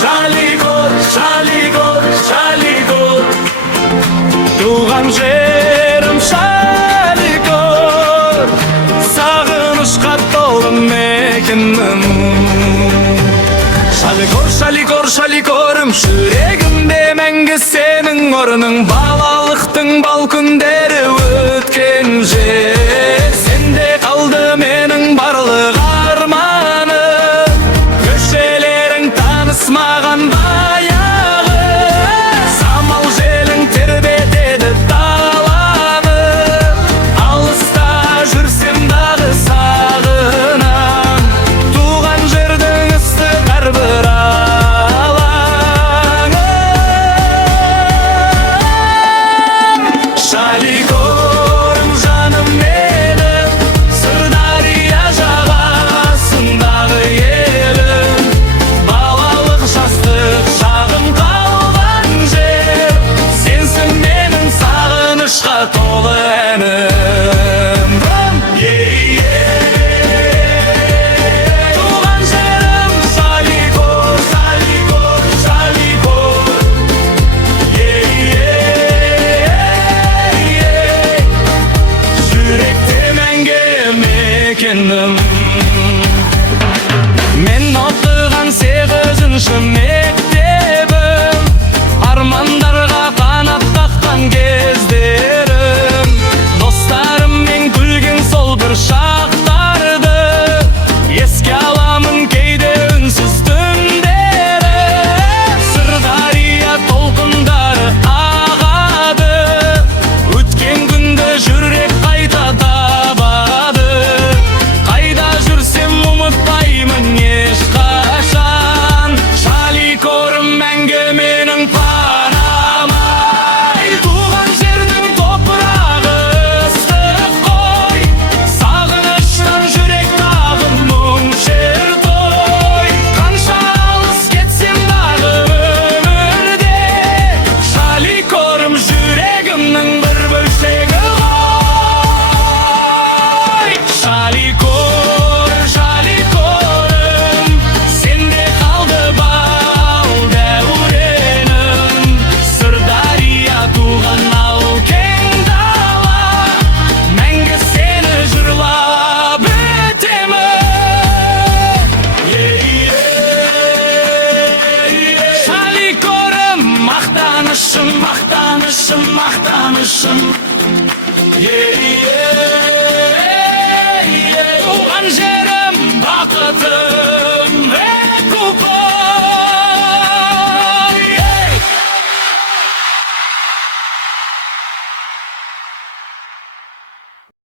Шалигор, шалигор, шалигor, туған жерім Шалигор, сағынышқа толы мекенім. Шалигор, шалигор, шалигорым, жүрегімде мәңгі сенің орның, балалықтың бал күндері өткен жер. Сенде қалды менің барлық арманым, көшелерің танысмаған баяғы, самал желің тербетеді даланы, алыста жүрсем дағы сағынам, туған жердің ыстық әрбір алаңы. Шалигорым жаным менің, Сырдария жағасындағы елім, балалық жастық шағым қалған жер, сенсің менің сағынышқа толы әнім. Туған жерім Шалигор, Шалигор, Шалигор, жүректе мәңгі мекенім.